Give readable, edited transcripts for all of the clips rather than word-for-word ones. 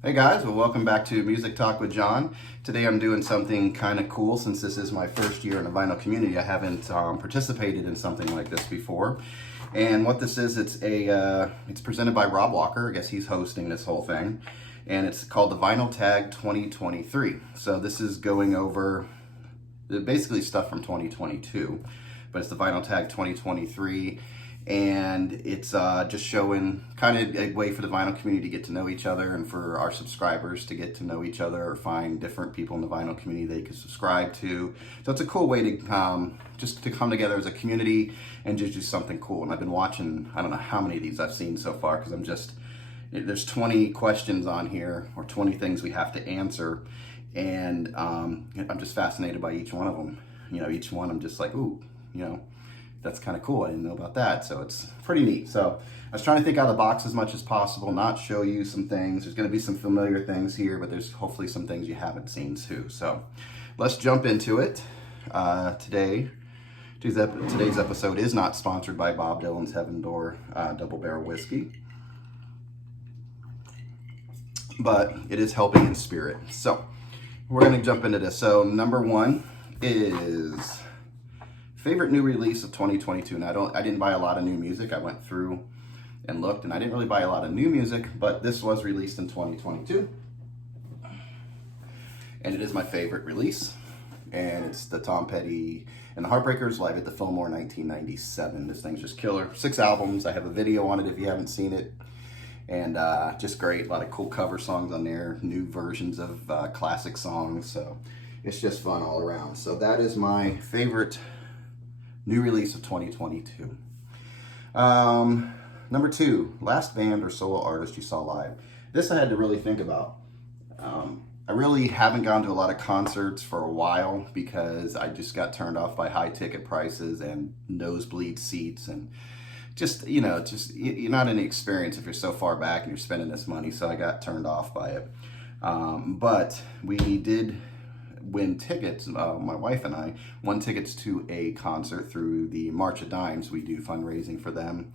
Hey guys, well welcome back to Music Talk with John. Today I'm doing something kind of cool since this is my first year in the vinyl community. I haven't participated in something like this before. And what this is, it's presented by Rob Walker. I guess he's hosting this whole thing. And it's called the Vinyl Tag 2023. So this is going over basically stuff from 2022, but it's the Vinyl Tag 2023. And it's just showing kind of a way for the vinyl community to get to know each other and for our subscribers to get to know each other or find different people in the vinyl community they can subscribe to. So it's a cool way to just to come together as a community and just do something cool. And I've been watching, I don't know how many of these I've seen so far because there's 20 questions on here or 20 things we have to answer. And I'm just fascinated by each one of them. You know, each one I'm just like, ooh, you know, that's kind of cool. I didn't know about that. So it's pretty neat. So I was trying to think out of the box as much as possible, not show you some things. There's going to be some familiar things here, but there's hopefully some things you haven't seen too. So let's jump into it. Today's episode is not sponsored by Bob Dylan's Heaven Door Double Barrel Whiskey, but it is helping in spirit. So we're going to jump into this. So number one is favorite new release of 2022. And I didn't buy a lot of new music. I went through and looked, and I didn't really buy a lot of new music, but this was released in 2022. And it is my favorite release. And it's the Tom Petty and the Heartbreakers live at the Fillmore 1997. This thing's just killer. 6 albums. I have a video on it if you haven't seen it. And just great. A lot of cool cover songs on there, new versions of classic songs. So it's just fun all around. So that is my favorite new release of 2022. Number 2, last band or solo artist you saw live. This I had to really think about. I really haven't gone to a lot of concerts for a while because I just got turned off by high ticket prices and nosebleed seats and you're not an experience if you're so far back and you're spending this money. So I got turned off by it. But we did win tickets. My wife and I won tickets to a concert through the March of Dimes. We do fundraising for them.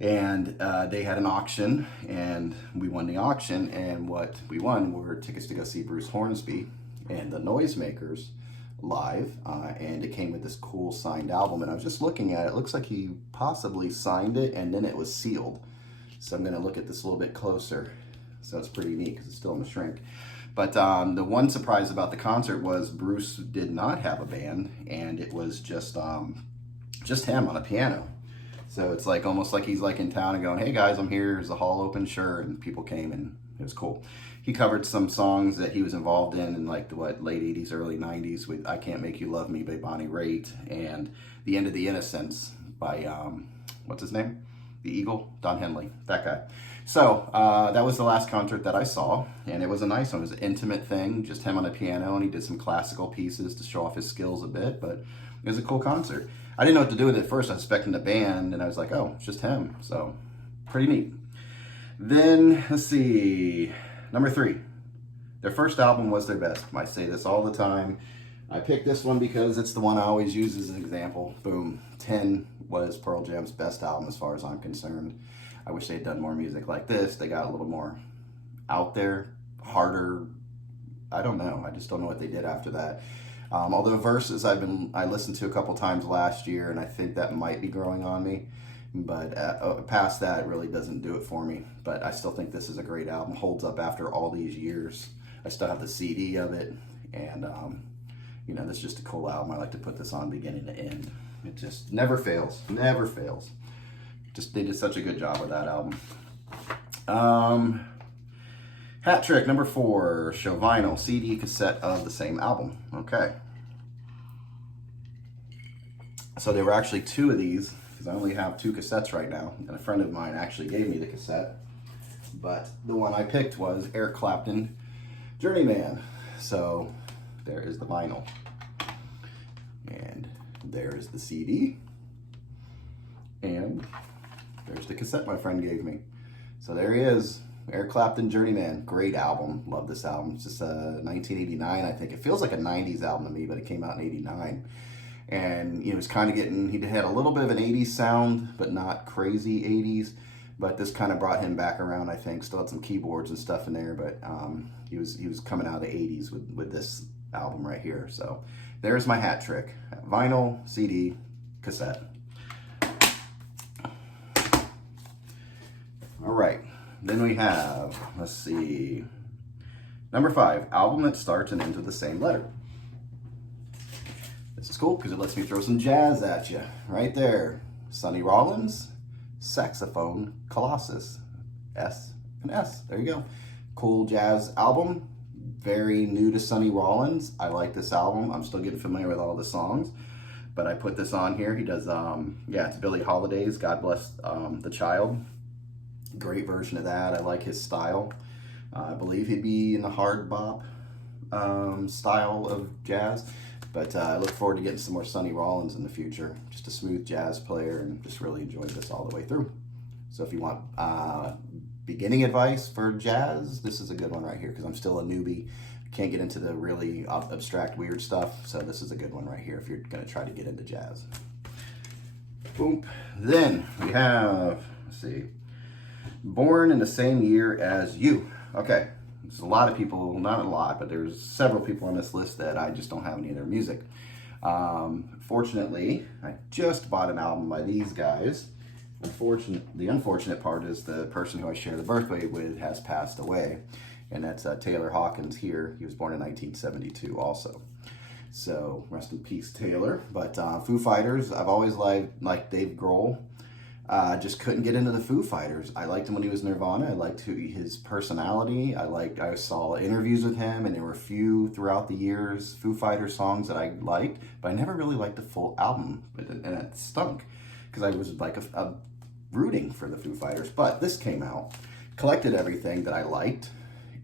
And they had an auction and we won the auction. And what we won were tickets to go see Bruce Hornsby and the Noisemakers live, and it came with this cool signed album. And I was just looking at it. It looks like he possibly signed it and then it was sealed. So I'm going to look at this a little bit closer. So it's pretty neat because it's still in the shrink. But the one surprise about the concert was Bruce did not have a band, and it was just him on a piano. So it's like almost like he's like in town and going, "Hey guys, I'm here. Is the hall open?" Sure. And people came, and it was cool. He covered some songs that he was involved in like the late 80s, early 90s with "I Can't Make You Love Me" by Bonnie Raitt and "The End of the Innocents" by what's his name? The Eagle, Don Henley, that guy. So that was the last concert that I saw, and it was a nice one. It was an intimate thing, just him on a piano, and he did some classical pieces to show off his skills a bit, but it was a cool concert. I didn't know what to do with it at first. I was expecting a band, and I was like, oh, it's just him. So pretty neat. Then, let's see, number 3. Their first album was their best. I say this all the time. I picked this one because it's the one I always use as an example. Boom. 10 was Pearl Jam's best album as far as I'm concerned. I wish they had done more music like this. They got a little more out there, harder. I don't know. I just don't know what they did after that. Although Verses I listened to a couple times last year, and I think that might be growing on me. But past that, it really doesn't do it for me. But I still think this is a great album. Holds up after all these years. I still have the CD of it, and this is just a cool album. I like to put this on beginning to end. It just never fails. Never fails. They did such a good job with that album. Hat trick number 4, show vinyl, CD, cassette of the same album. Okay. So there were actually 2 of these because I only have 2 cassettes right now, and a friend of mine actually gave me the cassette. But the one I picked was Eric Clapton, Journeyman. So there is the vinyl, and there is the CD, and there's the cassette my friend gave me. So there he is, Eric Clapton, Journeyman. Great album. Love this album. It's just 1989, I think. It feels like a 90s album to me, but it came out in 89. And it was kind of he had a little bit of an 80s sound, but not crazy 80s. but this kind of brought him back around, I think. Still had some keyboards and stuff in there, but he was coming out of the 80s with this album right here. So there's my hat trick. Vinyl, CD, cassette. All right, then we have, let's see, number 5, album that starts and ends with the same letter. This is cool because it lets me throw some jazz at you. Right there, Sonny Rollins, Saxophone Colossus, S and S. There you go. Cool jazz album. Very new to Sonny Rollins. I like this album. I'm still getting familiar with all the songs, but I put this on here. He does, yeah, it's Billie Holiday's God Bless the Child. Great version of that. I like his style. I believe he'd be in the hard bop style of jazz, but I look forward to getting some more Sonny Rollins in the future. Just a smooth jazz player, and just really enjoyed this all the way through. So if you want beginning advice for jazz, this is a good one right here, because I'm still a newbie. Can't get into the really abstract, weird stuff, so this is a good one right here if you're going to try to get into jazz. Boom. Then we have, let's see, Born in the Same Year as You. Okay, there's a lot of people, not a lot, but there's several people on this list that I just don't have any of their music. Fortunately, I just bought an album by these guys. The unfortunate part is the person who I share the birthday with has passed away, and that's Taylor Hawkins here. He was born in 1972 also. So rest in peace, Taylor. But Foo Fighters, I've always liked Dave Grohl. Just couldn't get into the Foo Fighters. I liked him when he was Nirvana. I liked his personality. I saw interviews with him, and there were a few throughout the years Foo Fighters songs that I liked, but I never really liked the full album, and it stunk because I was like rooting for the Foo Fighters. But this came out, collected everything that I liked,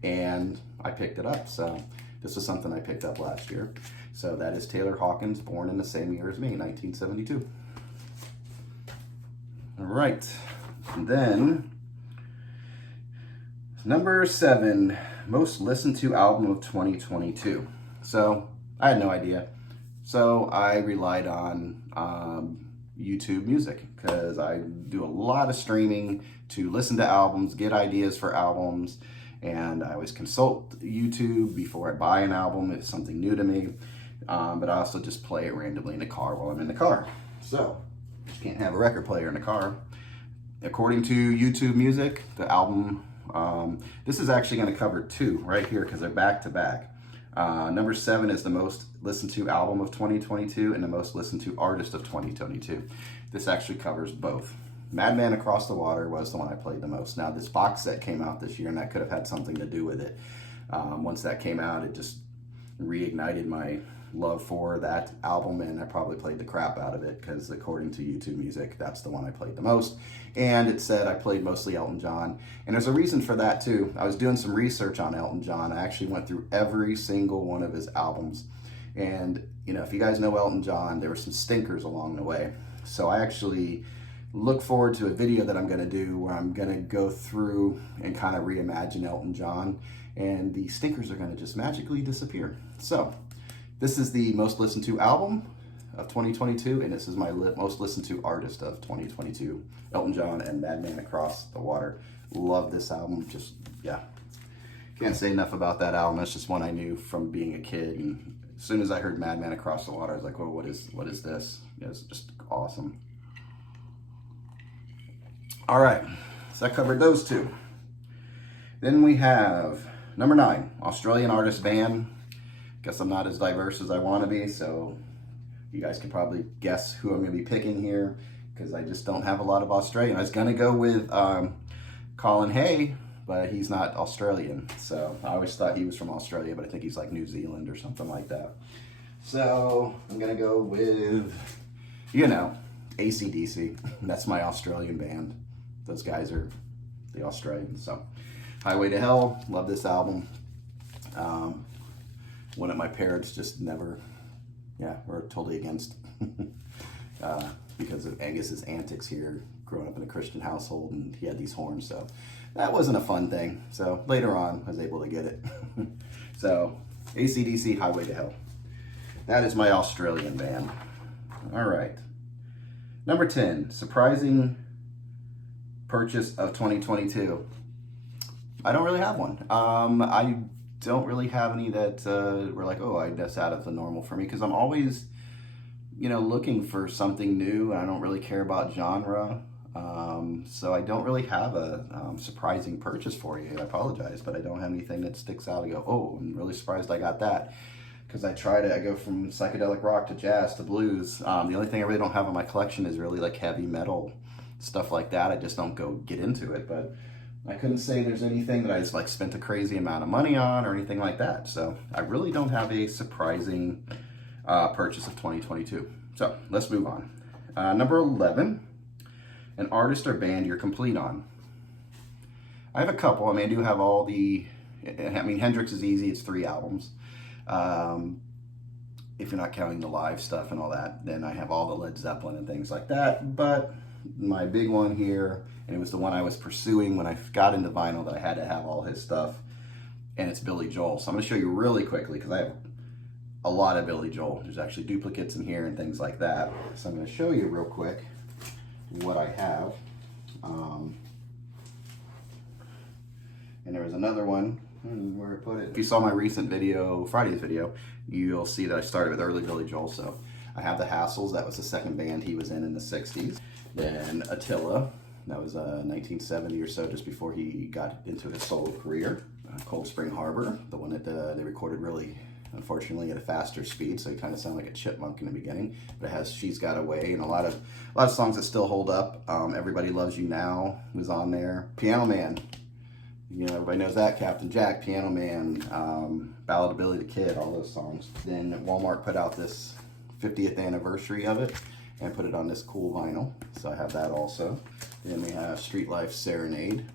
and I picked it up. So this was something I picked up last year. So that is Taylor Hawkins, Born in the Same Year as Me, 1972. All right, and then number 7, most listened to album of 2022. So I had no idea. So I relied on YouTube Music, because I do a lot of streaming to listen to albums, get ideas for albums, and I always consult YouTube before I buy an album if it's something new to me. But I also just play it randomly in the car while I'm in the car. So you can't have a record player in the car. According to YouTube Music, the album, this is actually going to cover 2 right here because they're back to back. Number 7 is the most listened to album of 2022 and the most listened to artist of 2022. This actually covers both. Madman Across the Water was the one I played the most. Now this box set came out this year, and that could have had something to do with it. Once that came out, it just reignited my love for that album, and I probably played the crap out of it because according to YouTube Music, that's the one I played the most. And it said I played mostly Elton John, and there's a reason for that too. I was doing some research on Elton John. I actually went through every single one of his albums, and you know, if you guys know Elton John, there were some stinkers along the way. So I actually look forward to a video that I'm going to do where I'm going to go through and kind of reimagine Elton John, and the stinkers are going to just magically disappear. So this is the most listened to album of 2022, and this is my most listened to artist of 2022, Elton John and Madman Across the Water. Love this album. Just, yeah, can't say enough about that album. That's just one I knew from being a kid, and as soon as I heard Madman Across the Water, I was like, well, what is this? It's just awesome. All right, so I covered those 2. Then we have number 9, Australian artist band. Guess I'm not as diverse as I want to be, so you guys can probably guess who I'm going to be picking here, because I just don't have a lot of Australian. I was going to go with Colin Hay, but he's not Australian, so I always thought he was from Australia, but I think he's like New Zealand or something like that. So I'm going to go with, you know, AC/DC. That's my Australian band. Those guys are the Australians. So Highway to Hell, love this album. One of my parents just never, we're totally against because of Angus's antics here, growing up in a Christian household, and he had these horns, so that wasn't a fun thing. So later on, I was able to get it. So AC/DC, Highway to Hell. That is my Australian band. All right. Number 10, surprising purchase of 2022. I don't really have one. I don't really have any that were like, oh, that's out of the normal for me, because I'm always, looking for something new. I don't really care about genre. So I don't really have a surprising purchase for you. I apologize, but I don't have anything that sticks out and go, oh, I'm really surprised I got that. Because I go from psychedelic rock to jazz to blues. The only thing I really don't have in my collection is really like heavy metal, stuff like that. I just don't get into it. But I couldn't say there's anything that I just like spent a crazy amount of money on or anything like that. So I really don't have a surprising purchase of 2022. So let's move on. Number 11, an artist or band you're complete on. I have a couple. I do have all the, Hendrix is easy. It's 3 albums. If you're not counting the live stuff and all that, then I have all the Led Zeppelin and things like that. But my big one here, and it was the one I was pursuing when I got into vinyl, that I had to have all his stuff, and it's Billy Joel. So I'm going to show you really quickly, because I have a lot of Billy Joel. There's actually duplicates in here and things like that. So I'm going to show you real quick what I have. And there was another one, where I put it. If you saw my recent video, Friday's video, you'll see that I started with early Billy Joel. So I have the Hassles. That was the second band he was in the 60s. Then Attila. That was 1970 or so, just before he got into his solo career. Cold Spring Harbor, the one that they recorded really, unfortunately, at a faster speed, so he kind of sounded like a chipmunk in the beginning. But it has She's Got Away, and a lot of songs that still hold up. Everybody Loves You Now was on there. Piano Man, everybody knows that. Captain Jack, Piano Man, Ballad of Billy the Kid, all those songs. Then Walmart put out this 50th anniversary of it and put it on this cool vinyl, so I have that also. Then we have Street Life Serenade,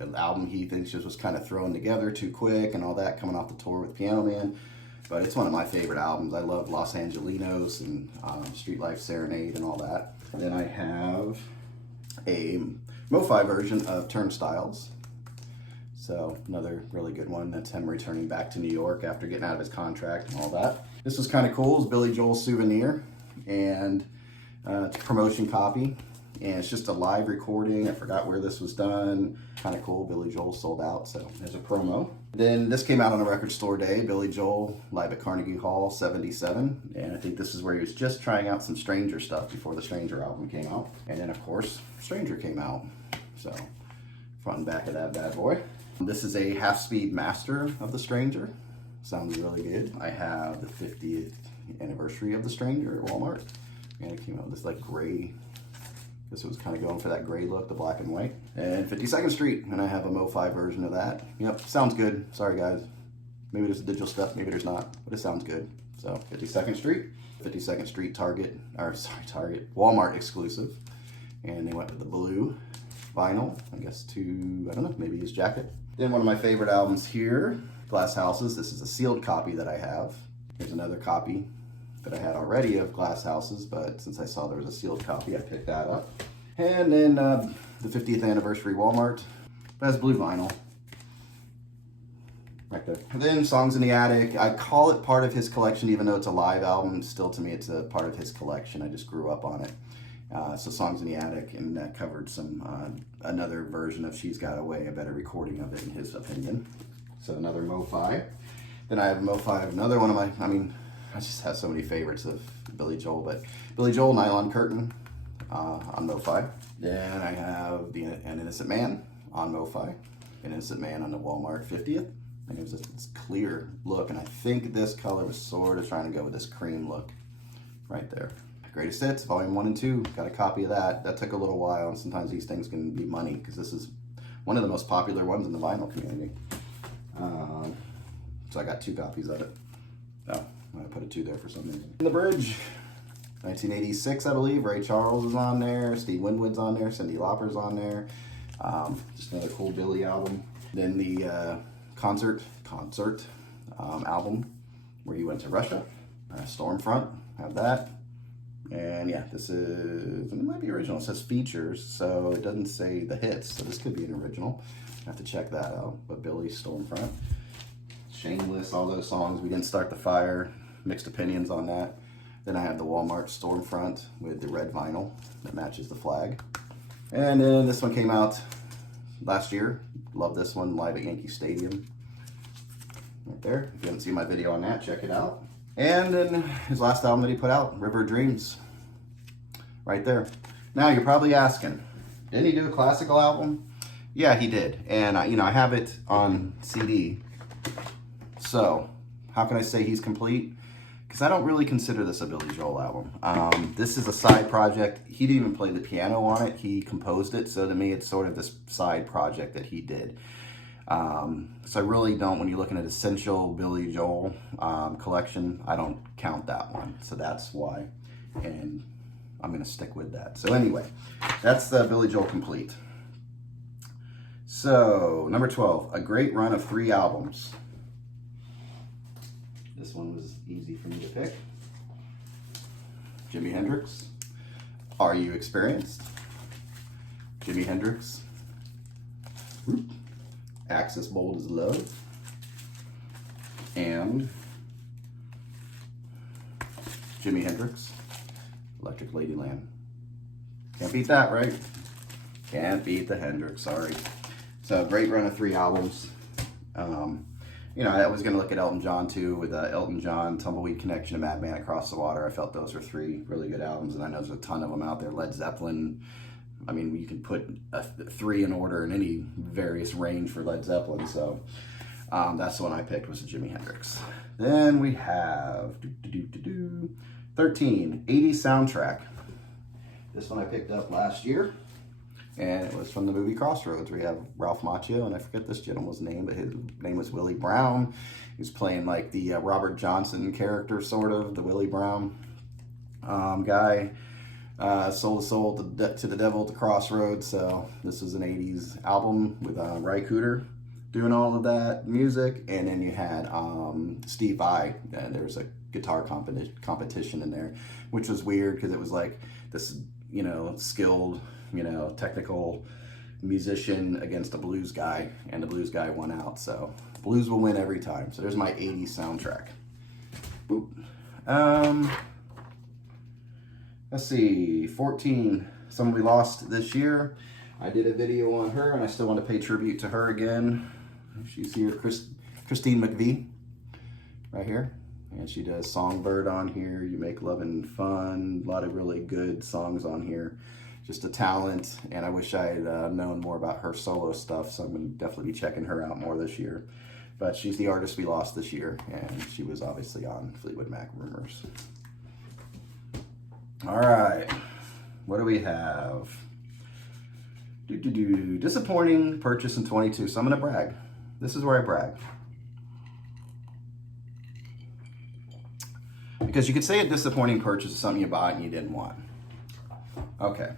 an album he thinks just was kind of thrown together too quick and all that, coming off the tour with Piano Man. But it's one of my favorite albums. I love Los Angelinos and Street Life Serenade and all that. And then I have a Mo-Fi version of Turnstiles. So another really good one. That's him returning back to New York after getting out of his contract and all that. This was kind of cool. It's Billy Joel's Souvenir, and it's a promotion copy. And it's just a live recording. I forgot where this was done. Kind of cool. Billy Joel sold out, so there's a promo. Then this came out on a record store day. Billy Joel, live at Carnegie Hall, 77. And I think this is where he was just trying out some Stranger stuff before the Stranger album came out. And then, of course, Stranger came out. So, front and back of that bad boy. This is a half-speed master of the Stranger. Sounds really good. I have the 50th anniversary of the Stranger at Walmart. And it came out with this like gray, this was kind of going for that gray look, the black and white. And 52nd Street, and I have a Mo-Fi version of that. Yep, sounds good. Sorry guys. Maybe there's digital stuff, maybe there's not, but it sounds good. So 52nd Street, 52nd Street Target, Walmart exclusive. And they went with the blue vinyl, I guess to, I don't know, maybe his jacket. Then one of my favorite albums here, Glass Houses. This is a sealed copy that I have. Here's another copy that I had already of Glass Houses, but since I saw there was a sealed copy, I picked that up. And then the 50th anniversary Walmart. That's blue vinyl. Right there. And then Songs in the Attic. I call it part of his collection, even though it's a live album. Still, to me, it's a part of his collection. I just grew up on it. So Songs in the Attic, and that covered some another version of She's Got Away, a better recording of it in his opinion. So another Mo-Fi. Then I have Mo-Fi of another one of my, I just have so many favorites of Billy Joel, but Billy Joel, Nylon Curtain on Mo-Fi. Then I have An Innocent Man on Mo-Fi. An Innocent Man on the Walmart 50th. I think it was this clear look, and I think this color was sort of trying to go with this cream look right there. Greatest Hits, Volume 1 and 2, got a copy of that. That took a little while, and sometimes these things can be money, because this is one of the most popular ones in the vinyl community. So I got 2 copies of it. Oh, I put a 2 there for some reason. In the Bridge, 1986, I believe. Ray Charles is on there, Steve Winwood's on there, Cyndi Lauper's on there. Just another cool Billy album. Then the concert album where he went to Russia. Stormfront, have that. And yeah, this is, it might be original. It says features, so it doesn't say the hits, so this could be an original. I have to check that out. But Billy, Stormfront, Shameless, all those songs. We Didn't Start the Fire, mixed opinions on that. Then I have the Walmart Stormfront with the red vinyl that matches the flag. And then this one came out last year. Love this one, live at Yankee Stadium. Right there. If you haven't seen my video on that, check it out. And then his last album that he put out, River of Dreams. Right there. Now you're probably asking, didn't he do a classical album? Yeah, he did. And I have it on CD. So, how can I say he's complete? Because I don't really consider this a Billy Joel album. This is a side project. He didn't even play the piano on it. He composed it. So to me, it's sort of this side project that he did. So I really don't, when you're looking at essential Billy Joel collection, I don't count that one. So that's why. And I'm going to stick with that. So anyway, that's the Billy Joel complete. So, number 12, a great run of 3 albums. This one was easy for me to pick. Jimi Hendrix, Are You Experienced? Jimi Hendrix, Axis Bold as Love, and Jimi Hendrix, Electric Ladyland. Can't beat that, right? Can't beat the Hendrix, sorry. So, great run of 3 albums. I was going to look at Elton John too, with Elton John, Tumbleweed Connection, and Madman Across the Water. I felt those were 3 really good albums, and I know there's a ton of them out there. Led Zeppelin, I mean, you can put 3 in order in any various range for Led Zeppelin, so that's the one I picked, was the Jimi Hendrix. Then we have 13, 80s soundtrack. This one I picked up last year. And it was from the movie Crossroads, where you have Ralph Macchio, and I forget this gentleman's name, but his name was Willie Brown. He was playing like the Robert Johnson character, sort of, the Willie Brown guy. Sold his soul to the devil at the Crossroads. So this is an 80s album with Ry Cooder doing all of that music. And then you had Steve Vai, and there was a guitar competition in there, which was weird because it was like this, skilled, technical musician against a blues guy, and the blues guy won out. So blues will win every time. So there's my 80s soundtrack. Boop. Let's see, 14, someone we lost this year. I did a video on her, and I still want to pay tribute to her again. She's here, Christine McVie, right here. And she does Songbird on here, You Make Lovin' Fun, a lot of really good songs on here. Just a talent, and I wish I had known more about her solo stuff, so I'm going to definitely be checking her out more this year. But she's the artist we lost this year, and she was obviously on Fleetwood Mac Rumors. All right, what do we have? Disappointing purchase in 22, so I'm going to brag. This is where I brag. Because you could say a disappointing purchase is something you bought and you didn't want. Okay.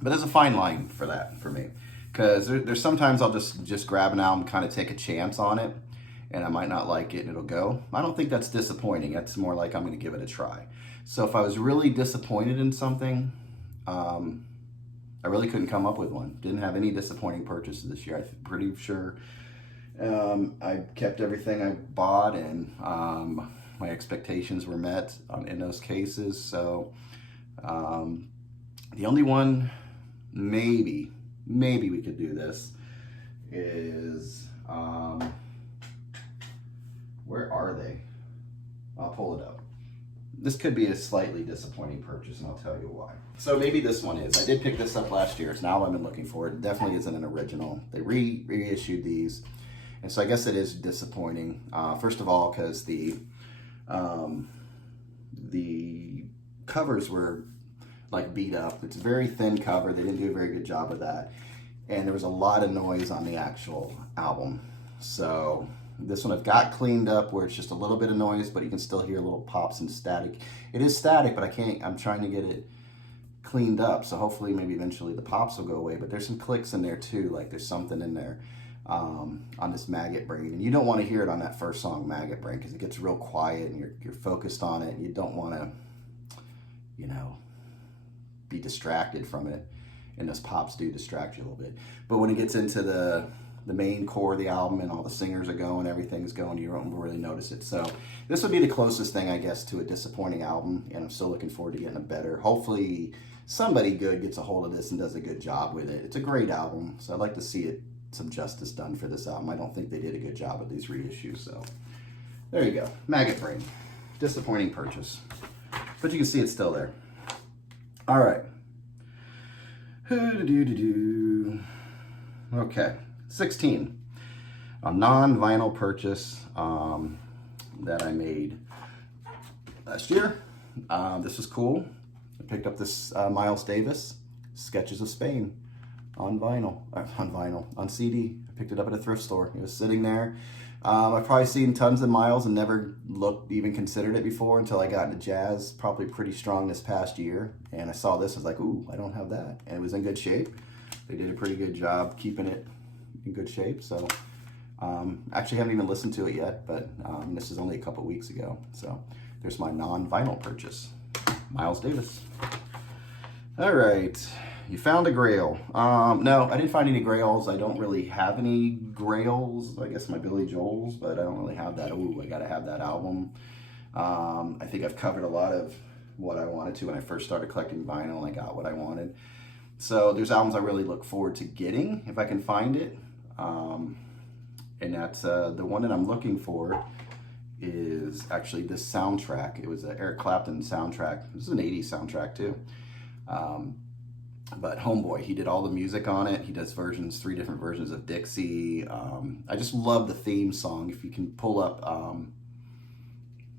But there's a fine line for that, for me. Because there's sometimes I'll just grab an album, kind of take a chance on it, and I might not like it and it'll go. I don't think that's disappointing. That's more like I'm going to give it a try. So if I was really disappointed in something, I really couldn't come up with one. Didn't have any disappointing purchases this year. I'm pretty sure I kept everything I bought, and my expectations were met in those cases. So the only one, maybe we could do this, is, where are they? I'll pull it up. This could be a slightly disappointing purchase, and I'll tell you why. So maybe this one is. I did pick this up last year. It's now I've been looking for it. It definitely isn't an original. They reissued these, and so I guess it is disappointing. First of all, because the covers were like beat up. It's a very thin cover. They didn't do a very good job of that, and there was a lot of noise on the actual album. So this one I've got cleaned up where it's just a little bit of noise, but you can still hear little pops and static. It is static, but I'm trying to get it cleaned up. So hopefully maybe eventually the pops will go away, but there's some clicks in there too. Like there's something in there on this Maggot Brain. And you don't want to hear it on that first song, Maggot Brain, because it gets real quiet and you're focused on it. And you don't want to, be distracted from it. And those pops do distract you a little bit. But when it gets into the main core of the album and all the singers are going, everything's going, you don't really notice it. So this would be the closest thing, I guess, to a disappointing album, and I'm still looking forward to getting a better, hopefully somebody good gets a hold of this and does a good job with it. It's a great album, so I'd like to see some justice done for this album. I don't think they did a good job with these reissues, so there you go. Maggot Brain. Disappointing purchase. But you can see it's still there. All right. Okay. 16. A non-vinyl purchase that I made last year. This was cool. I picked up this Miles Davis, Sketches of Spain, on CD. I picked it up at a thrift store. It was sitting there. I've probably seen tons of Miles and never even considered it before until I got into jazz, probably pretty strong this past year. And I saw this, I was like, ooh, I don't have that. And it was in good shape. They did a pretty good job keeping it in good shape. So actually haven't even listened to it yet, but this is only a couple weeks ago. So there's my non-vinyl purchase. Miles Davis. All right. You found a grail. No, I didn't find any grails. I don't really have any grails. I guess my Billy Joel's, but I don't really have that. Ooh, I gotta have that album. I think I've covered a lot of what I wanted to when I first started collecting vinyl, and I got what I wanted. So there's albums I really look forward to getting if I can find it. And that's the one that I'm looking for is actually this soundtrack. It was an Eric Clapton soundtrack. This is an 80s soundtrack too. But Homeboy, he did all the music on it. He does 3 different versions of Dixie. I just love the theme song. If you can pull up, I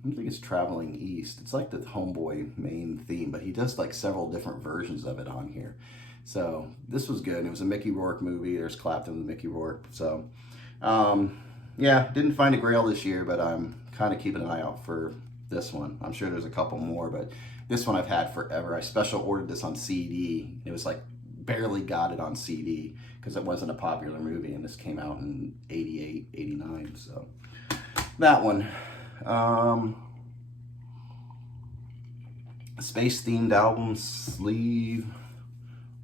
don't think it's Traveling East. It's like the Homeboy main theme, but he does like several different versions of it on here. So this was good. It was a Mickey Rourke movie. There's Clapton with Mickey Rourke. So yeah, didn't find a grail this year, but I'm kind of keeping an eye out for this one. I'm sure there's a couple more, but this one I've had forever. I special ordered this on CD. It was like barely got it on CD because it wasn't a popular movie, and this came out in 88, 89. So that one. Space themed album, sleeve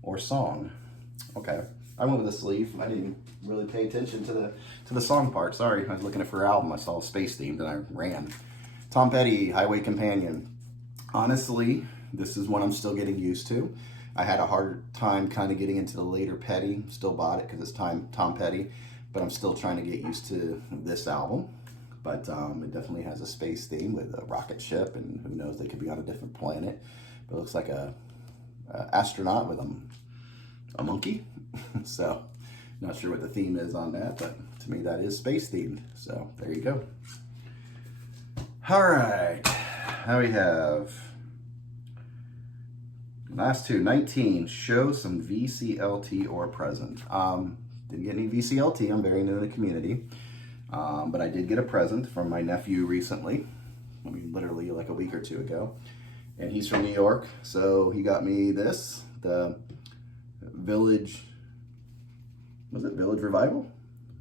or song. Okay, I went with the sleeve. I didn't really pay attention to the song part. Sorry, I was looking for her album. I saw space themed and I ran. Tom Petty, Highway Companion. Honestly, this is one I'm still getting used to. I had a hard time kind of getting into the later Petty. Still bought it because it's Tom Petty, but I'm still trying to get used to this album. But it definitely has a space theme with a rocket ship, and who knows, they could be on a different planet. But it looks like a astronaut with a monkey. So, not sure what the theme is on that, but to me that is space themed. So, there you go. All right. Now we have last two. 19, show some VCLT or present. Didn't get any VCLT. I'm very new in the community. But I did get a present from my nephew recently. I mean, literally like a week or two ago. And he's from New York. So he got me this, the Village, was it Village Revival?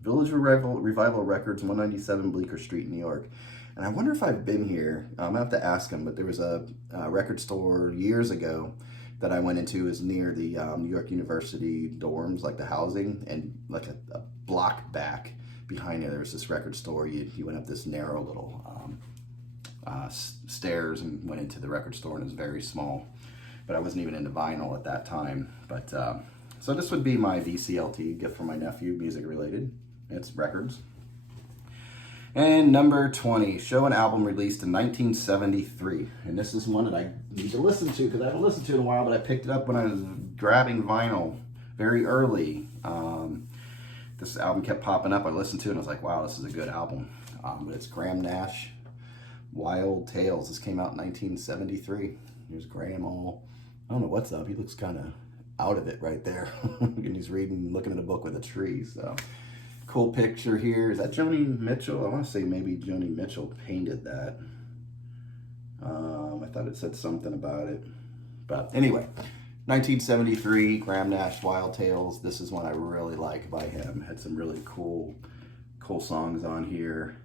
Village Revival Records, 197 Bleecker Street, New York. And I wonder if I've been here. I'm gonna have to ask him, but there was a record store years ago that I went into. Is near the New York University dorms, like the housing, and like a block back behind there was this record store. You went up this narrow little stairs and went into the record store, and it was very small. But I wasn't even into vinyl at that time. But so this would be my VCLT gift from my nephew, music related. It's records. And number 20, show an album released in 1973. And this is one that I need to listen to because I haven't listened to it in a while, but I picked it up when I was grabbing vinyl very early. This album kept popping up. I listened to it and I was like, wow, this is a good album. But it's Graham Nash, Wild Tales. This came out in 1973. Here's Graham all, I don't know what's up. He looks kind of out of it right there. And he's looking at a book with a tree, so. Cool picture here. Is that Joni Mitchell? I want to say maybe Joni Mitchell painted that. I thought it said something about it. But anyway, 1973, Graham Nash, Wild Tales. This is one I really like by him. Had some really cool songs on here.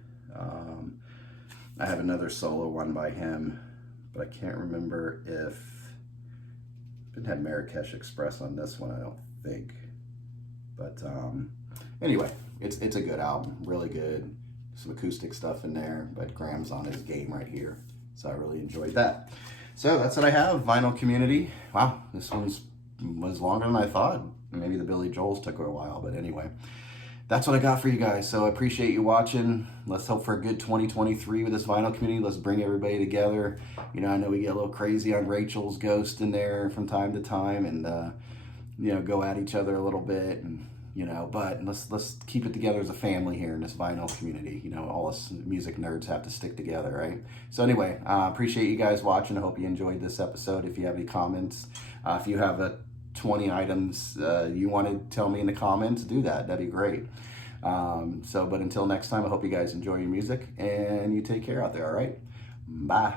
I have another solo one by him, but I can't remember if... Didn't have Marrakesh Express on this one, I don't think. But anyway, it's a good album, really good. Some acoustic stuff in there, but Graham's on his game right here. So I really enjoyed that. So that's what I have, vinyl community. Wow, this was longer than I thought. Maybe the Billy Joel's took a while, but anyway. That's what I got for you guys. So I appreciate you watching. Let's hope for a good 2023 with this vinyl community. Let's bring everybody together. You know, I know we get a little crazy on Rachel's ghost in there from time to time, and you know, go at each other a little bit, and you know, but let's keep it together as a family here in this vinyl community. You know, all us music nerds have to stick together, right? So anyway, appreciate you guys watching. I hope you enjoyed this episode. If you have any comments, if you have 20 items you want to tell me in the comments, do that. That'd be great. But until next time, I hope you guys enjoy your music and you take care out there. All right, bye.